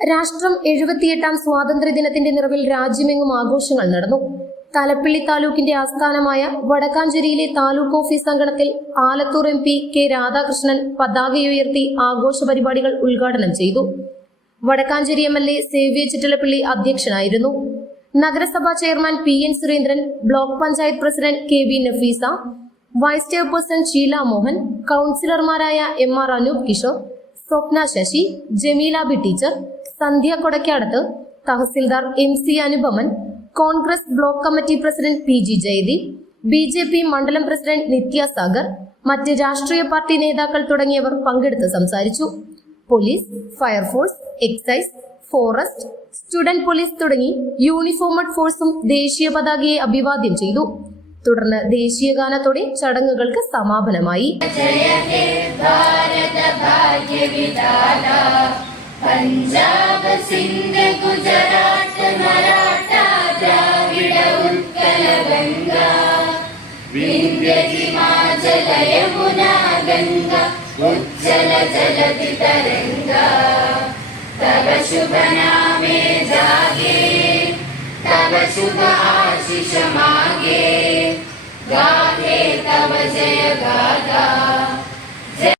രാഷ്ട്രം എഴുപത്തിയെട്ടാം സ്വാതന്ത്ര്യ ദിനത്തിന്റെ നിറവിൽ രാജ്യമെങ്ങും ആഘോഷങ്ങൾ നടന്നു. തലപ്പിള്ളി താലൂക്കിന്റെ ആസ്ഥാനമായ വടക്കാഞ്ചേരിയിലെ താലൂക്ക് ഓഫീസ് അങ്കണത്തിൽ Alathur M P K Radhakrishnan പതാകയുയർത്തി ആഘോഷ പരിപാടികൾ ഉദ്ഘാടനം ചെയ്തു. വടക്കാഞ്ചേരി എം എൽ എ സേവ്യ ചിറ്റലപ്പിള്ളി അധ്യക്ഷനായിരുന്നു. നഗരസഭാ chairman P N Surendran block panchayat president K V Nafeesa vice chairperson Sheela Mohan കൗൺസിലർമാരായ M R Anoop Kishore Swapna Sasi Jameela B teacher Sandhya Kodakkadath tahsildar M C Anupaman Congress block committee president P G Jayadeep B J P മണ്ഡലം president Nithya Sagar മറ്റ് രാഷ്ട്രീയ party നേതാക്കൾ തുടങ്ങിയവർ പങ്കെടുത്ത് സംസാരിച്ചു. Police fire force excise forest student police തുടങ്ങി uniformed ഫോഴ്സും ദേശീയ പതാകയെ അഭിവാദ്യം ചെയ്തു. തുടർന്ന് ദേശീയ ഗാനത്തോടെ ചടങ്ങുകൾക്ക് സമാപനമായി. പഞ്ചാബ് സിന്ധ് ഗുജറാത്ത് മറാഠ ദ്രാവിഡ ഉത്കല ഗംഗ വിന്ധ്യ ഹിമാചല യമുന ഗംഗ ഉജ്ജല ജലധി തരംഗ തവ ശുഭ നാമേ ജാഗേ തവ ശുഭ ആശിഷ മാഗേ गाहे तव जय गाथा